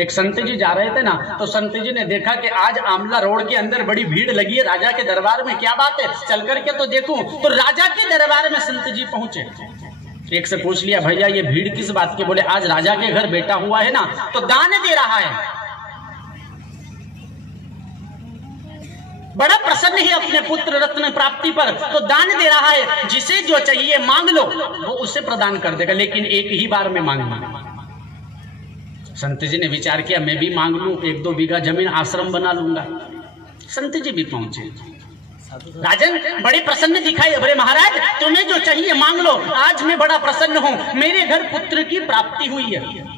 एक संत जी जा रहे थे ना, तो संत जी ने देखा कि आज आमला रोड के अंदर बड़ी भीड़ लगी है राजा के दरबार में, क्या बात है, चल करके तो देखूं। तो राजा के दरबार में संत जी पहुंचे। एक से पूछ लिया, भैया ये भीड़ किस बात की? बोले आज राजा के घर बेटा हुआ है ना, तो दान दे रहा है, बड़ा प्रसन्न है अपने पुत्र रत्न प्राप्ति पर, तो दान दे रहा है, जिसे जो चाहिए मांग लो, वो उसे प्रदान कर देगा, लेकिन एक ही बार में मांगना। संत जी ने विचार किया, मैं भी मांग लूं, 1-2 बीघा जमीन आश्रम बना लूंगा। संत जी भी पहुंचे। राजन बड़े प्रसन्न दिखाई, बोले महाराज तुम्हें जो चाहिए मांग लो, आज मैं बड़ा प्रसन्न हूं, मेरे घर पुत्र की प्राप्ति हुई है।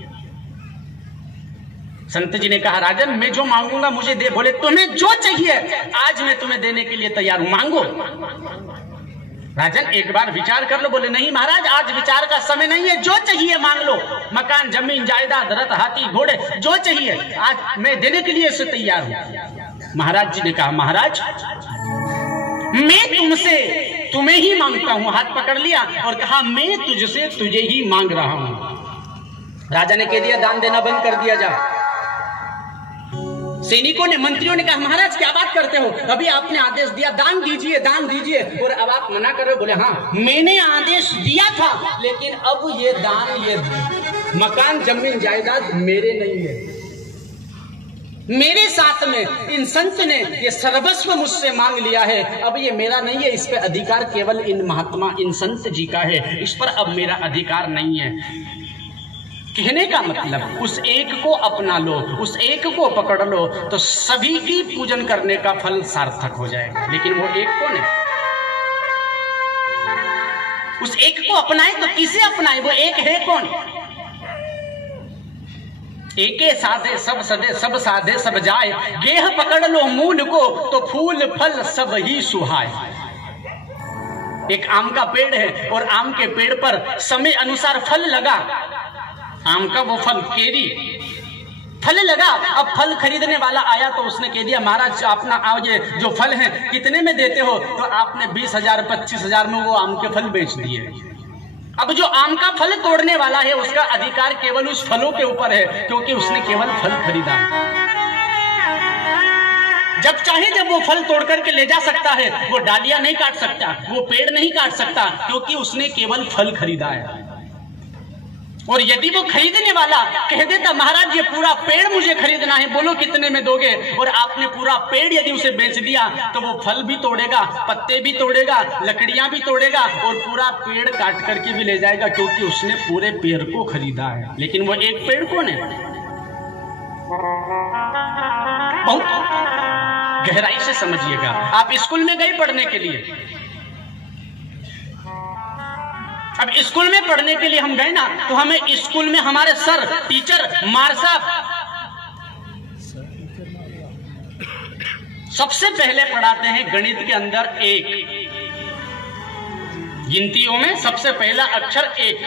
संत जी ने कहा, राजन मैं जो मांगूंगा मुझे दे। बोले तुम्हें जो चाहिए आज मैं तुम्हें देने के लिए तैयार हूं, मांगो। राजन एक बार विचार कर लो। बोले नहीं महाराज आज विचार का समय नहीं है, जो चाहिए मांग लो, मकान जमीन जायदाद रथ हाथी घोड़े जो चाहिए आज मैं देने के लिए तैयार हूं। महाराज जी ने कहा, महाराज मैं तुमसे तुम्हें ही मांगता हूं। हाथ पकड़ लिया और कहा, मैं तुझसे तुझे ही मांग रहा हूं। राजा ने कह दिया, दान देना बंद कर दिया जा। सैनिकों ने, मंत्रियों ने कहा, महाराज क्या बात करते हो, अभी आपने आदेश दिया दान दीजिए दान दीजिए, और अब आप मना कर रहे हो। बोले हाँ मैंने आदेश दिया था, लेकिन अब ये दान ये मकान जमीन जायदाद मेरे नहीं है, मेरे साथ में इन संत ने ये सर्वस्व मुझसे मांग लिया है, अब ये मेरा नहीं है, इस पे अधिकार केवल इन महात्मा इन संत जी का है, इस पर अब मेरा अधिकार नहीं है। कहने का मतलब उस एक को अपना लो, उस एक को पकड़ लो, तो सभी की पूजन करने का फल सार्थक हो जाएगा। लेकिन वो एक को नहीं, उस एक को अपनाए तो किसे अपनाए, वो एक है कौन? एके साधे सब सदे सब साधे सब जाए, गेह पकड़ लो मूल को तो फूल फल सब ही सुहाए। एक आम का पेड़ है और आम के पेड़ पर समय अनुसार फल लगा, आम का वो फल केरी फल लगा। अब फल खरीदने वाला आया तो उसने कह दिया, महाराज अपना आज जो फल है कितने में देते हो? तो आपने 20,000 25,000 में वो आम के फल बेच दिए। अब जो आम का फल तोड़ने वाला है उसका अधिकार केवल उस फलों के ऊपर है, क्योंकि उसने केवल फल खरीदा। जब चाहे जब वो फल तोड़ करके ले जा सकता है, वो डालियां नहीं काट सकता, वो पेड़ नहीं काट सकता, क्योंकि उसने केवल फल खरीदा है। और यदि वो खरीदने वाला कह देता, महाराज ये पूरा पेड़ मुझे खरीदना है, बोलो कितने में दोगे? और आपने पूरा पेड़ यदि उसे बेच दिया तो वो फल भी तोड़ेगा, पत्ते भी तोड़ेगा, लकड़ियां भी तोड़ेगा और पूरा पेड़ काट करके भी ले जाएगा, क्योंकि उसने पूरे पेड़ को खरीदा है। लेकिन वो एक पेड़ कौन है? बहुत गहराई से समझिएगा। आप स्कूल में गए पढ़ने के लिए, अब स्कूल में पढ़ने के लिए हम गए ना, तो हमें स्कूल में हमारे सर टीचर मार साहब सबसे पहले पढ़ाते हैं गणित के अंदर एक, गिनतियों में सबसे पहला अक्षर एक।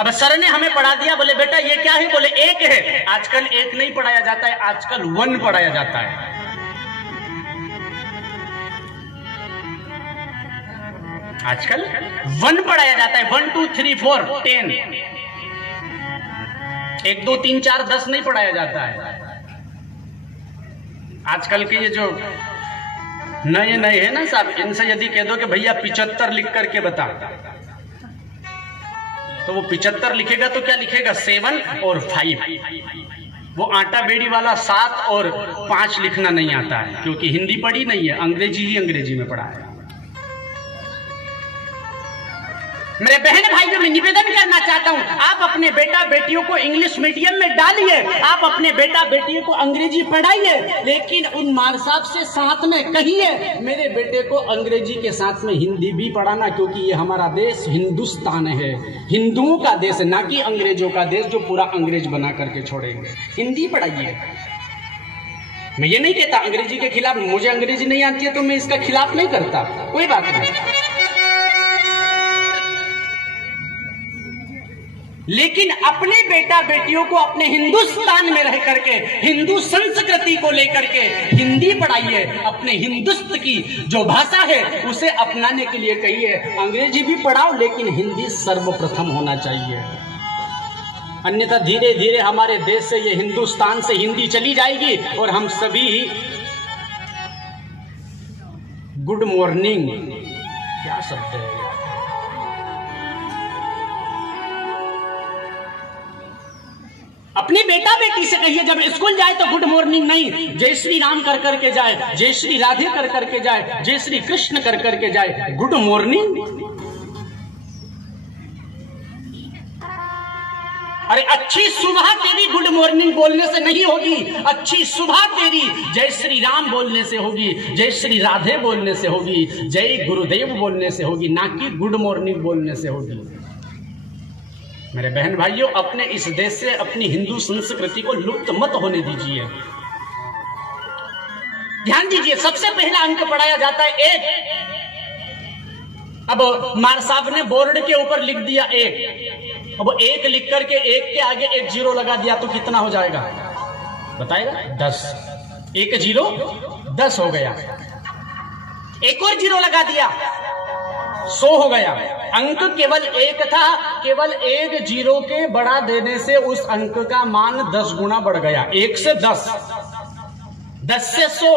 अब सर ने हमें पढ़ा दिया, बोले बेटा ये क्या है? बोले एक है। आजकल एक नहीं पढ़ाया जाता है, आजकल 1 पढ़ाया जाता है। आजकल 1 पढ़ाया जाता है, 1 2 3 4 10, 1 2 3 4 10 नहीं पढ़ाया जाता है। आजकल के ये जो नए नए है ना साहब, इनसे यदि कह दो कि भैया 75 लिख करके बता, तो वो 75 लिखेगा तो क्या लिखेगा? 7 और 5। वो आटा बेड़ी वाला 7 और 5 लिखना नहीं आता है, क्योंकि हिंदी पढ़ी नहीं है, अंग्रेजी ही अंग्रेजी में पढ़ा है। मेरे बहन भाइयों में निवेदन करना चाहता हूं, आप अपने बेटा बेटियों को इंग्लिश मीडियम में डालिए, आप अपने बेटा बेटियों को अंग्रेजी पढ़ाइए, लेकिन उन मार साहब से साथ में कहिए मेरे बेटे को अंग्रेजी के साथ में हिंदी भी पढ़ाना, क्योंकि ये हमारा देश हिंदुस्तान है, हिंदुओं का देश है, ना कि अंग्रेजों का देश जो पूरा अंग्रेज बना करके छोड़ेंगे। हिंदी पढ़ाइए। मैं ये नहीं कहता अंग्रेजी के खिलाफ, मुझे अंग्रेजी नहीं आती है तो मैं इसका खिलाफ नहीं करता, कोई बात नहीं, लेकिन अपने बेटा बेटियों को अपने हिंदुस्तान में रह करके हिंदू संस्कृति को लेकर के हिंदी पढ़ाइए। अपने हिंदुस्तान की जो भाषा है उसे अपनाने के लिए कहिए। अंग्रेजी भी पढ़ाओ, लेकिन हिंदी सर्वप्रथम होना चाहिए। अन्यथा धीरे धीरे हमारे देश से, ये हिंदुस्तान से हिंदी चली जाएगी और हम सभी गुड मॉर्निंग, क्या शब्द है, अपनी बेटा बेटी से कहिए जब स्कूल जाए तो गुड मॉर्निंग नहीं, जय श्री राम कर करके जाए, जय श्री राधे कर करके जाए, जय श्री कृष्ण कर करके जाए, गुड मॉर्निंग। अरे अच्छी सुबह तेरी गुड मॉर्निंग बोलने से नहीं होगी, अच्छी सुबह तेरी जय श्री राम बोलने से होगी, जय श्री राधे बोलने से होगी, जय गुरुदेव बोलने से होगी, ना कि गुड मॉर्निंग बोलने से होगी। मेरे बहन भाइयों, अपने इस देश से अपनी हिंदू संस्कृति को लुप्त मत होने दीजिए। ध्यान दीजिए, सबसे पहला अंक पढ़ाया जाता है एक। अब मार साहब ने बोर्ड के ऊपर लिख दिया एक, अब एक लिख करके एक के आगे एक जीरो लगा दिया तो कितना हो जाएगा बताएगा? 10। एक जीरो 10 हो गया। एक और जीरो लगा दिया 100 हो गया। अंक केवल एक था, केवल एक जीरो के बढ़ा देने से उस अंक का मान 10 गुना बढ़ गया। 1 से 10, 10 से 100,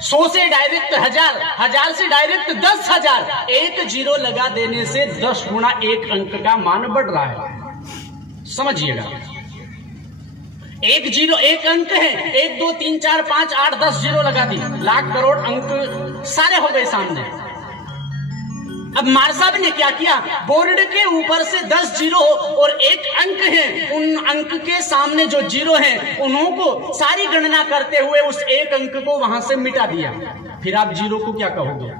100 से डायरेक्ट 1000, 1000 से डायरेक्ट 10,000। एक जीरो लगा देने से 10 गुना एक अंक का मान बढ़ रहा है, समझिएगा। एक जीरो एक अंक है, 1 2 3 4 5 8 10 जीरो लगा दी, लाख करोड़ अंक सारे हो गए सामने। अब मार साहब ने क्या किया, बोर्ड के ऊपर से 10 जीरो और एक अंक है, उन अंक के सामने जो जीरो है उन्हों को सारी गणना करते हुए उस एक अंक को वहां से मिटा दिया। फिर आप जीरो को क्या कहोगे?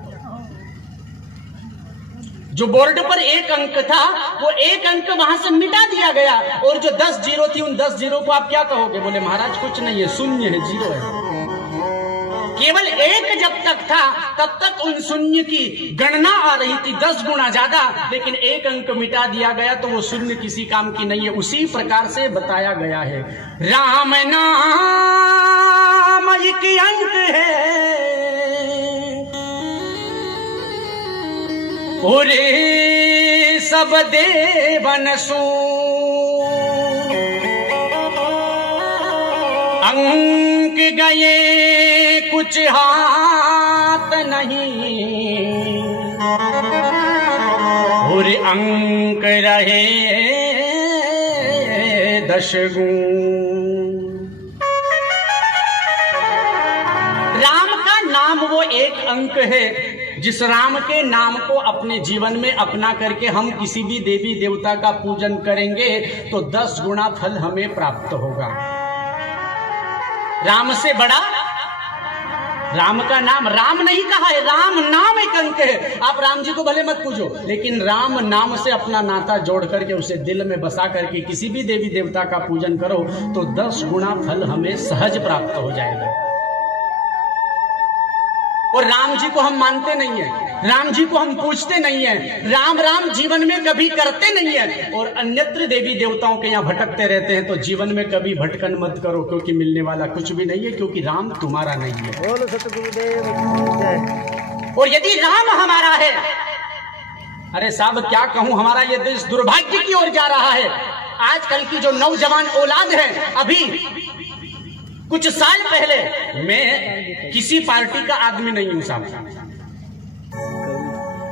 जो बोर्ड पर एक अंक था वो एक अंक वहां से मिटा दिया गया, और जो 10 जीरो थी उन 10 जीरो को आप क्या कहोगे? बोले महाराज कुछ नहीं है, शून्य है, जीरो है। केवल एक जब तक था तब तक उन शून्य की गणना आ रही थी 10 गुना ज्यादा, लेकिन एक अंक मिटा दिया गया तो वो शून्य किसी काम की नहीं है। उसी प्रकार से बताया गया है, राम नाम एक अंक है पूरे सब देवन सो, अंक गए कुछ हाथ नहीं और अंक रहे 10 गुण। राम का नाम वो एक अंक है, जिस राम के नाम को अपने जीवन में अपना करके हम किसी भी देवी देवता का पूजन करेंगे तो 10 गुना फल हमें प्राप्त होगा। राम से बड़ा, राम का नाम, राम नहीं कहा है, राम नाम एक अंक है। आप राम जी को भले मत पूजो, लेकिन राम नाम से अपना नाता जोड़ करके उसे दिल में बसा करके किसी भी देवी देवता का पूजन करो तो 10 गुना फल हमें सहज प्राप्त हो जाएगा। और राम जी को हम मानते नहीं है, राम जी को हम पूछते नहीं है, राम राम जीवन में कभी करते नहीं है, और अन्यत्र देवी देवताओं के यहाँ भटकते रहते हैं। तो जीवन में कभी भटकन मत करो, क्योंकि मिलने वाला कुछ भी नहीं है, क्योंकि राम तुम्हारा नहीं है। बोलो सतगुरुदेव। और यदि राम हमारा है, अरे साहब क्या कहूं, हमारा ये देश दुर्भाग्य की ओर जा रहा है। आजकल की जो नौजवान औलाद है, अभी कुछ साल पहले, मैं किसी पार्टी का आदमी नहीं हूं साहब,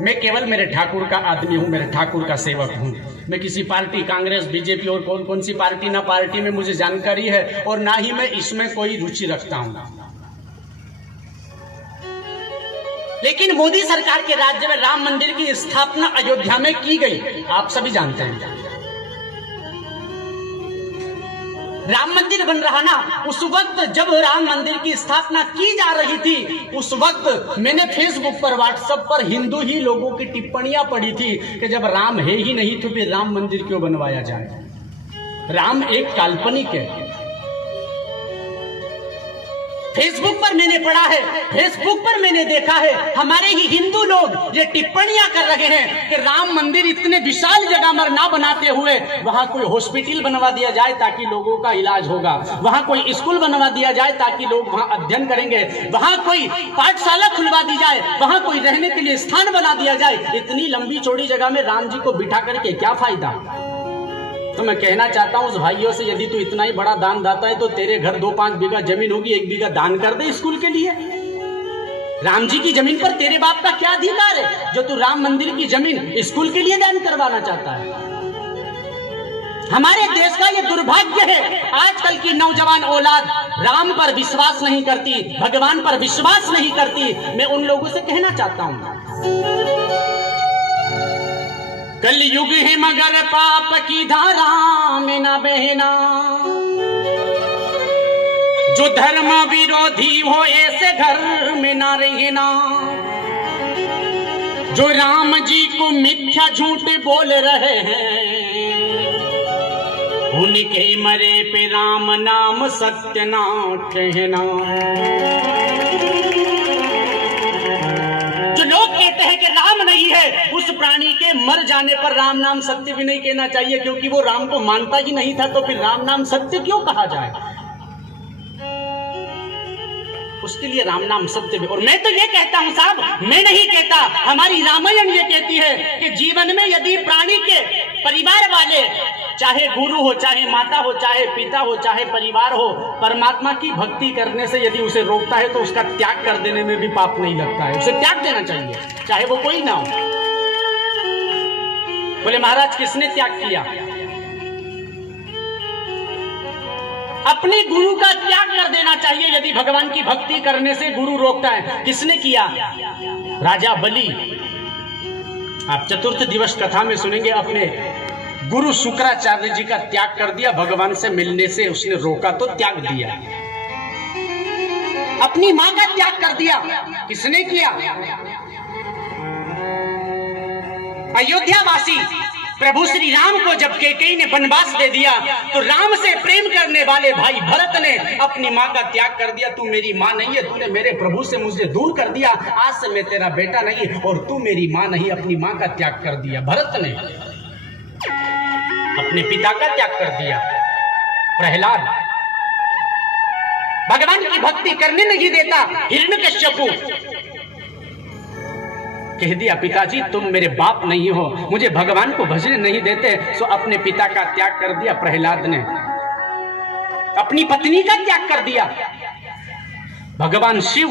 मैं केवल मेरे ठाकुर का आदमी हूं, मेरे ठाकुर का सेवक हूं। मैं किसी पार्टी, कांग्रेस, बीजेपी और कौन कौन सी पार्टी ना पार्टी में मुझे जानकारी है, और ना ही मैं इसमें कोई रुचि रखता हूं। लेकिन मोदी सरकार के राज्य में राम मंदिर की स्थापना अयोध्या में की गई, आप सभी जानते हैं। राम मंदिर बन रहा ना, उस वक्त जब राम मंदिर की स्थापना की जा रही थी, उस वक्त मैंने फेसबुक पर, व्हाट्सएप पर हिंदू ही लोगों की टिप्पणियां पढ़ी थी कि जब राम है ही नहीं तो फिर राम मंदिर क्यों बनवाया जाए? राम एक काल्पनिक है। फेसबुक पर मैंने पढ़ा है, फेसबुक पर मैंने देखा है, हमारे ही हिंदू लोग ये टिप्पणियां कर रहे हैं कि राम मंदिर इतने विशाल जगह पर ना बनाते हुए वहां कोई हॉस्पिटल बनवा दिया जाए ताकि लोगों का इलाज होगा, वहां कोई स्कूल बनवा दिया जाए ताकि लोग वहां अध्ययन करेंगे, वहां कोई पाठशाला खुलवा दी जाए, वहां कोई रहने के लिए स्थान बना दिया जाए। इतनी लंबी चौड़ी जगह में राम जी को बिठा करके क्या फायदा? तो मैं कहना चाहता हूं उस भाइयों से, यदि तू इतना ही बड़ा दान दाता है तो तेरे घर 2-5 बीघा जमीन होगी, 1 बीघा दान कर दे स्कूल के लिए। राम जी की जमीन पर तेरे बाप का क्या अधिकार है जो तू राम मंदिर की जमीन स्कूल के लिए दान करवाना चाहता है? हमारे देश का ये दुर्भाग्य है, आजकल की नौजवान औलाद राम पर विश्वास नहीं करती, भगवान पर विश्वास नहीं करती। मैं उन लोगों से कहना चाहता हूं, कलयुग है मगर पाप की धारा में ना बहना, जो धर्म विरोधी हो ऐसे घर में ना रहना, जो राम जी को मिथ्या झूठ बोल रहे हैं उनके मरे पे राम नाम सत्य ना कहना। जो लोग कहते हैं कि राम नहीं है, उस प्राणी के मर जाने पर राम नाम सत्य भी नहीं कहना चाहिए, क्योंकि वो राम को मानता ही नहीं था, तो फिर राम नाम सत्य क्यों कहा जाए? उसके लिए राम नाम सत्य भी। और मैं तो ये कहता हूं साहब, मैं नहीं कहता, हमारी रामायण ये कहती है कि जीवन में यदि प्राणी के परिवार वाले, चाहे गुरु हो, चाहे माता हो, चाहे पिता हो, चाहे परिवार हो, परमात्मा की भक्ति करने से यदि उसे रोकता है तो उसका त्याग कर देने में भी पाप नहीं लगता है, उसे त्याग देना चाहिए, चाहे वो कोई ना हो। बोले महाराज किसने त्याग किया? अपने गुरु का त्याग कर देना चाहिए यदि भगवान की भक्ति करने से गुरु रोकता है। किसने किया? राजा बलि। आप चतुर्थ दिवस कथा में सुनेंगे, अपने गुरु शुक्राचार्य जी का त्याग कर दिया, भगवान से मिलने से उसने रोका तो त्याग दिया। अपनी मां का त्याग कर दिया। किसने किया? अयोध्यावासी प्रभु श्री राम को जब कैकेयी ने वनवास दे दिया तो राम से प्रेम करने वाले भाई भरत ने अपनी मां का त्याग कर दिया। तू मेरी मां नहीं है, तूने मेरे प्रभु से मुझे दूर कर दिया, आज से मैं तेरा बेटा नहीं और तू मेरी मां नहीं। अपनी मां का त्याग कर दिया भरत ने, अपने पिता का त्याग कर दिया प्रहलाद। भगवान की भक्ति करने नहीं देता हिरण्यकश्यपु, कह दिया पिताजी तुम मेरे बाप नहीं हो, मुझे भगवान को भजने नहीं देते, सो अपने पिता का त्याग कर दिया प्रहलाद ने। अपनी पत्नी का त्याग कर दिया भगवान शिव।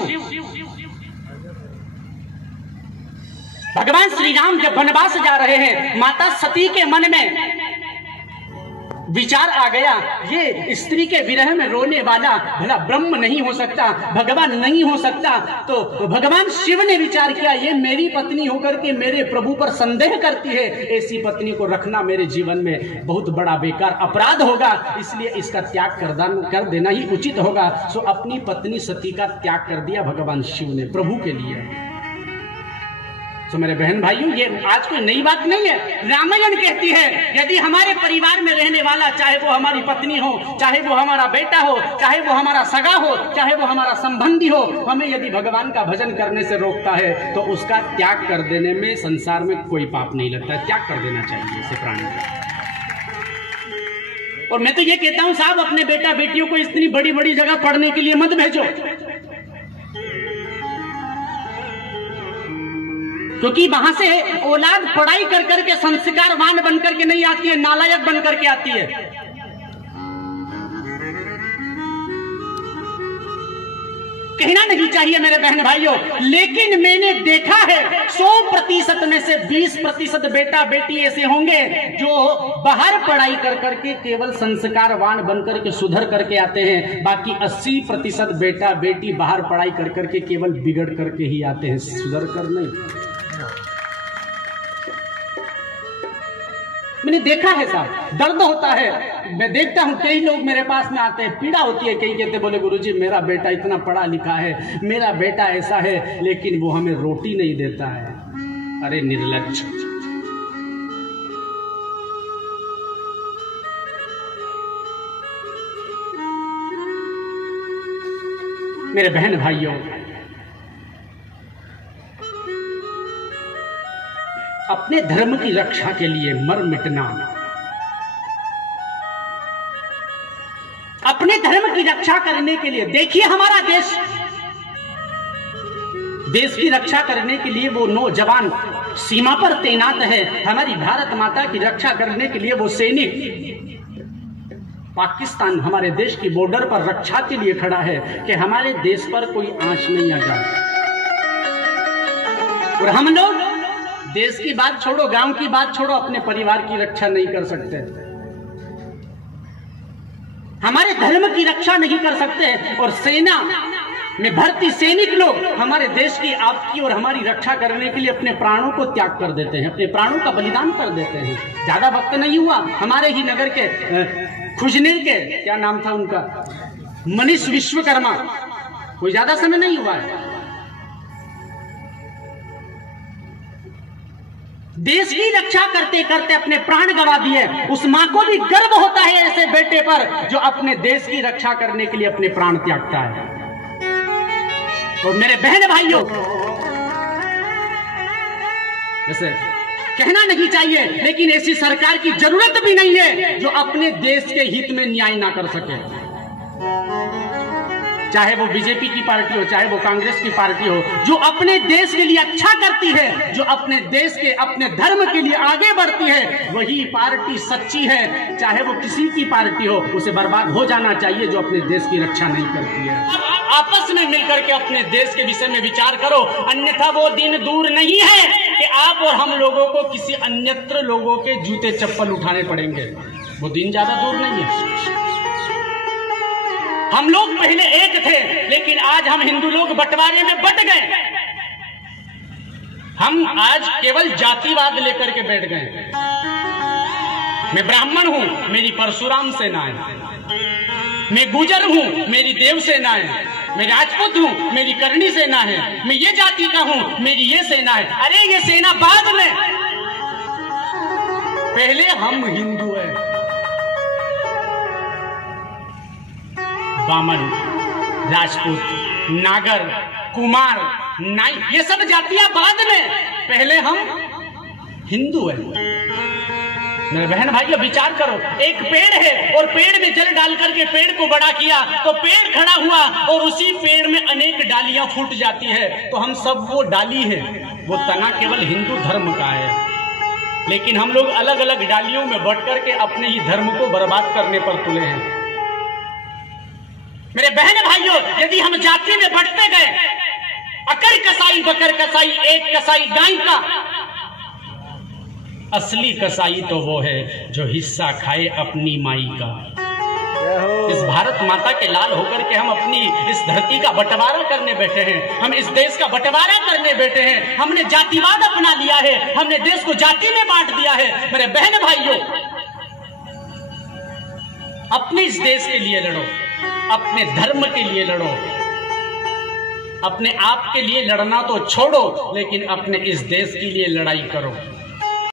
भगवान श्री राम जब वनवास जा रहे हैं, माता सती के मन में विचार आ गया, ये स्त्री के विरह में रोने वाला भला ब्रह्म नहीं हो सकता, भगवान नहीं हो सकता। तो भगवान शिव ने विचार किया, ये मेरी पत्नी होकर के मेरे प्रभु पर संदेह करती है, ऐसी पत्नी को रखना मेरे जीवन में बहुत बड़ा बेकार अपराध होगा, इसलिए इसका त्याग कर देना ही उचित होगा। सो अपनी पत्नी सती का त्याग कर दिया भगवान शिव ने प्रभु के लिए। तो मेरे बहन भाइयों, ये आज कोई नई बात नहीं है, रामायण कहती है यदि हमारे परिवार में रहने वाला, चाहे वो हमारी पत्नी हो, चाहे वो हमारा बेटा हो, चाहे वो हमारा सगा हो, चाहे वो हमारा संबंधी हो, हमें यदि भगवान का भजन करने से रोकता है तो उसका त्याग कर देने में संसार में कोई पाप नहीं लगता है। त्याग कर देना चाहिए इसे प्राणी का। और मैं तो ये कहता हूं साहब, अपने बेटा बेटियों को इतनी बड़ी बड़ी जगह पढ़ने के लिए मत भेजो, क्योंकि वहां से औलाद पढ़ाई कर करके संस्कारवान बन करके नहीं आती है, नालायक बन करके आती है। कहना नहीं चाहिए मेरे बहन भाइयों, लेकिन मैंने देखा है 100% में से 20% बेटा बेटी ऐसे होंगे जो बाहर पढ़ाई कर करके केवल संस्कारवान बन करके सुधर करके आते हैं, बाकी 80% बेटा बेटी बाहर पढ़ाई कर करके केवल बिगड़ करके ही आते हैं, सुधर कर नहीं। मैंने देखा है साहब, दर्द होता है। मैं देखता हूँ कई लोग मेरे पास में आते हैं, पीड़ा होती है, कई कहते बोले गुरुजी मेरा बेटा इतना पढ़ा लिखा है, मेरा बेटा ऐसा है, लेकिन वो हमें रोटी नहीं देता है। अरे निर्लज्ज। मेरे बहन भाइयों, अपने धर्म की रक्षा के लिए मर मिटना, अपने धर्म की रक्षा करने के लिए, देखिए हमारा देश की रक्षा करने के लिए वो नौजवान सीमा पर तैनात है, हमारी भारत माता की रक्षा करने के लिए वो सैनिक पाकिस्तान हमारे देश की बॉर्डर पर रक्षा के लिए खड़ा है कि हमारे देश पर कोई आंच नहीं आ जाए। और हम लोग देश की बात छोड़ो, गांव की बात छोड़ो, अपने परिवार की रक्षा नहीं कर सकते, हमारे धर्म की रक्षा नहीं कर सकते। और सेना में भर्ती सैनिक लोग हमारे देश की, आपकी और हमारी रक्षा करने के लिए अपने प्राणों को त्याग कर देते हैं, अपने प्राणों का बलिदान कर देते हैं। ज्यादा वक्त नहीं हुआ, हमारे ही नगर के खुजनेर के, क्या नाम था उनका, मनीष विश्वकर्मा, कोई ज्यादा समय नहीं हुआ है, देश की रक्षा करते करते अपने प्राण गंवा दिए। उस मां को भी गर्व होता है ऐसे बेटे पर जो अपने देश की रक्षा करने के लिए अपने प्राण त्यागता है। और मेरे बहन भाइयों, वैसे कहना नहीं चाहिए, लेकिन ऐसी सरकार की जरूरत भी नहीं है जो अपने देश के हित में न्याय ना कर सके। चाहे वो बीजेपी की पार्टी हो, चाहे वो कांग्रेस की पार्टी हो, जो अपने देश के लिए अच्छा करती है, जो अपने देश के, अपने धर्म के लिए आगे बढ़ती है, वही पार्टी सच्ची है। चाहे वो किसी की पार्टी हो, उसे बर्बाद हो जाना चाहिए जो अपने देश की रक्षा नहीं करती है। आपस में मिलकर के अपने देश के विषय में विचार करो, अन्यथा वो दिन दूर नहीं है कि आप और हम लोगों को किसी अन्यत्र लोगों के जूते चप्पल उठाने पड़ेंगे। वो दिन ज्यादा दूर नहीं है। हम लोग पहले एक थे, लेकिन आज हम हिंदू लोग बंटवारे में बंट गए। हम आज केवल जातिवाद लेकर के बैठ गए। मैं ब्राह्मण हूं, मेरी परशुराम सेना है। मैं गुजर हूं, मेरी देव सेना है। मैं राजपूत हूं, मेरी करणी सेना है। मैं ये जाति का हूं, मेरी ये सेना है। अरे ये सेना बाद में, पहले हम हिंदू हैं। बामन, राजपूत, नागर, कुमार, नाई, ये सब जातियां बाद में, पहले हम हिंदू हैं। मेरे बहन भाइयों विचार करो, एक पेड़ है और पेड़ में जल डाल करके पेड़ को बड़ा किया तो पेड़ खड़ा हुआ और उसी पेड़ में अनेक डालियां फूट जाती है। तो हम सब वो डाली है, वो तना केवल हिंदू धर्म का है, लेकिन हम लोग अलग अलग डालियों में बट करके अपने ही धर्म को बर्बाद करने पर तुले हैं। मेरे बहन भाइयों, यदि हम जाति में बंटते गए, अकर कसाई बकर कसाई एक कसाई गाय का, असली कसाई तो वो है जो हिस्सा खाए अपनी माई का। इस भारत माता के लाल होकर के हम अपनी इस धरती का बंटवारा करने बैठे हैं, हम इस देश का बंटवारा करने बैठे हैं। हमने जातिवाद अपना लिया है, हमने देश को जाति में बांट दिया है। मेरे बहन भाइयों, अपने इस देश के लिए लड़ो, अपने धर्म के लिए लड़ो। अपने आप के लिए लड़ना तो छोड़ो, लेकिन अपने इस देश के लिए लड़ाई करो।